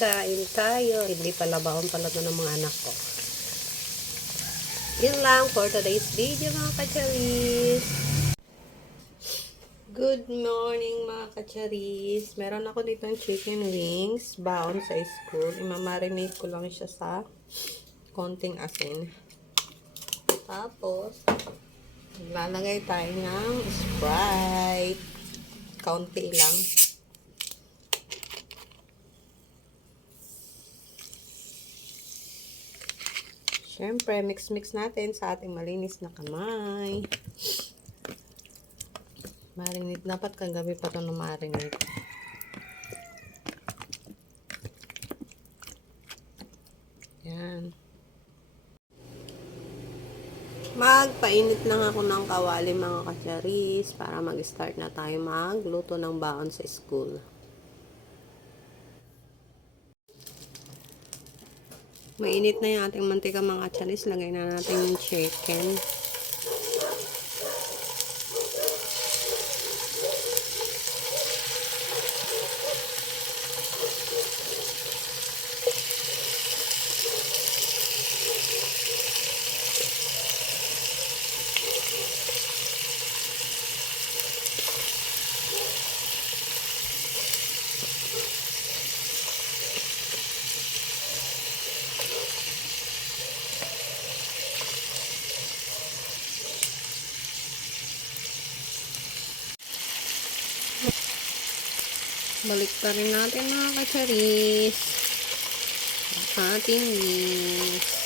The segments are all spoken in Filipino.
kain tayo. Hindi pala baon pala ito ng mga anak ko. Yun lang for today's video mga kacharis. Good morning mga kacharis. Meron ako dito ng chicken wings. Baon sa school. Imamarinate ko lang siya sa konting asin. Tapos, lalagay tayo ng Sprite. Kaunti lang. Siyempre, mix-mix natin sa ating malinis na kamay. Marinate. Dapat kagabi pa ito na marinate. Yan. Magpainit lang ako ng kawali mga kacharis para mag-start na tayo magluto ng baon sa school. Mainit na yung ating mantika mga kacharis. Lagay na natin yung chicken. Balik pa rin natin mga kacharis ating wings.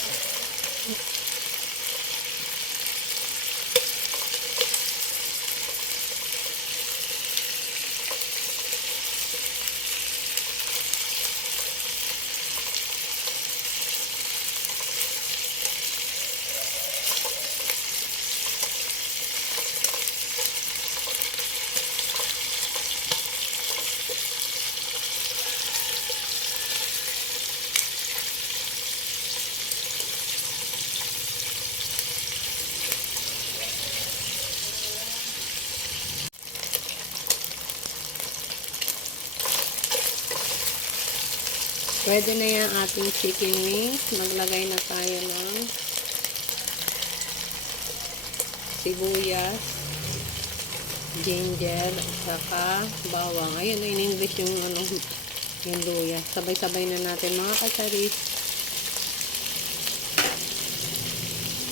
Pwede na yung ating chicken wings. Maglagay na tayo ng sibuyas, ginger, saka bawang. Ayun, in English yung yung luya. Sabay-sabay na natin mga kacharis.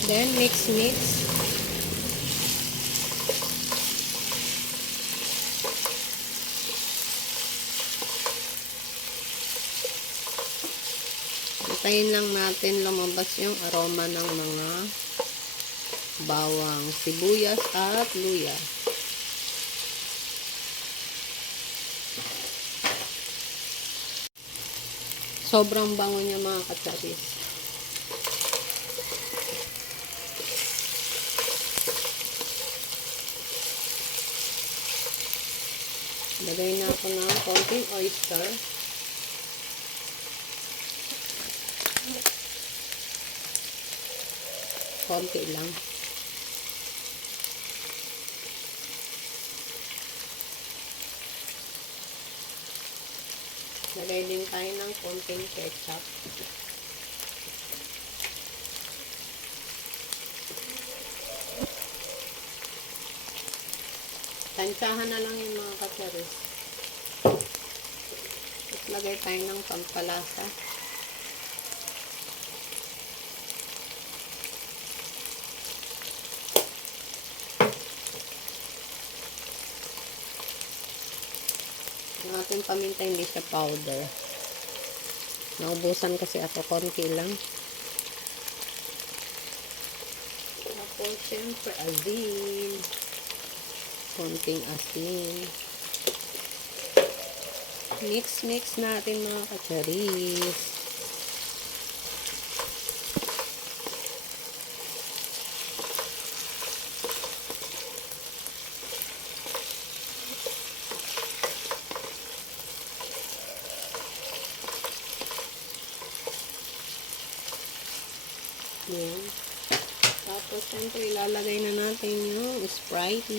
Then, mix-mix. Hintayin lang natin lumabas yung aroma ng mga bawang, sibuyas at luya. Sobrang bango niya mga kacharis. Lagay na ako ng konting oyster. Konti lang. Lagay din tayo ng konting ketchup. Tansyahan na lang yung mga kacharis. Tapos lagay tayo ng pampalasa. Yung ating paminta hindi siya powder. Naubusan kasi ako, konti lang. Tapos syempre asin. Konting asin. Mix natin mga kacharis. Yan. Tapos, syempre, ilalagay na natin yung Sprite.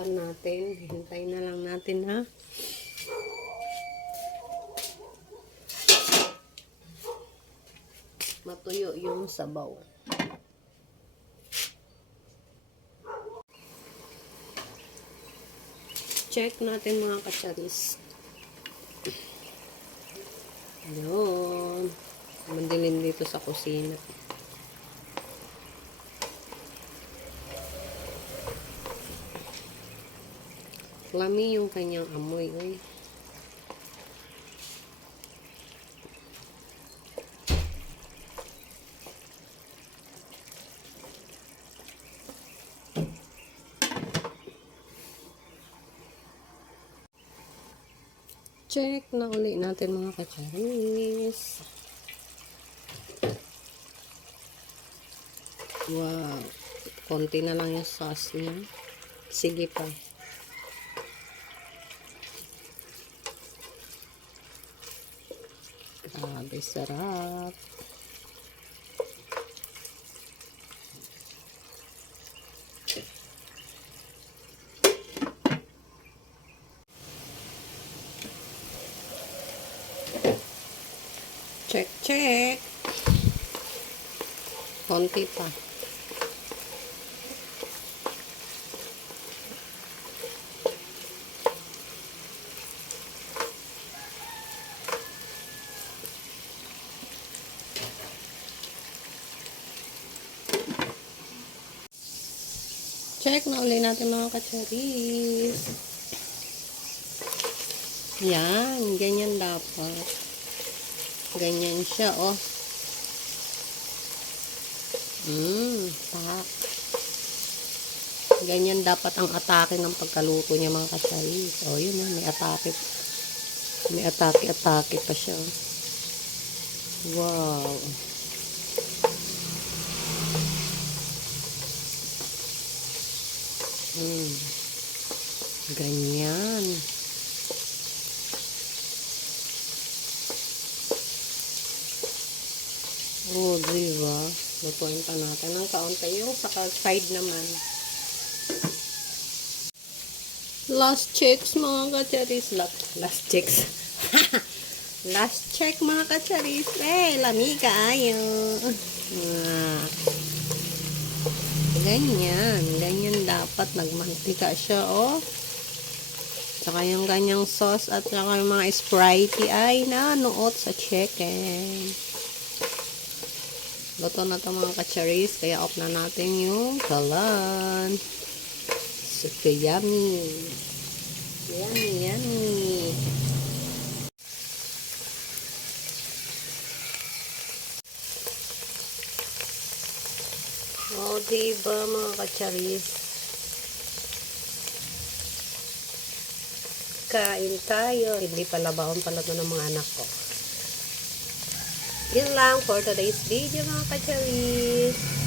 Tatakpan natin. Hintayin na lang natin ha. Matuyo yung sabaw. Check natin mga kacharis. Yun. Mandilim dito sa kusina. Lami yung kanyang amoy. Uy. Check na uli natin mga kacharis. Wow. Konti na lang yung sauce niya. Sige pa. Grabe, sarap. Check, check. Konti pa. Check na ulit natin mga kacharis. Yan, ganyan dapat. Ganyan siya, oh. Tak. Ganyan dapat ang atake ng pagkaluto niya mga kacharis. Oh, yun may atake. May atake pa siya. Wow. Ganyan. Oh, diba? Lutuin pa natin ng kaunti yung sa side naman. Last checks mga kacharis. Last checks. Last check mga kacharis. Lamig ayo. Ganyan. Ganyan dapat nagmantika siya, oh. Saka yung ganyang sauce at saka yung mga Sprite ay nanuot sa chicken. Luto na ito mga kacharis. Kaya off na natin yung kalan. Super yummy. Yummy, yummy. O, diba mga kacharis? Kain tayo. Hindi pala baon pala ito ng mga anak ko. Yun lang for today's video mga kacharis.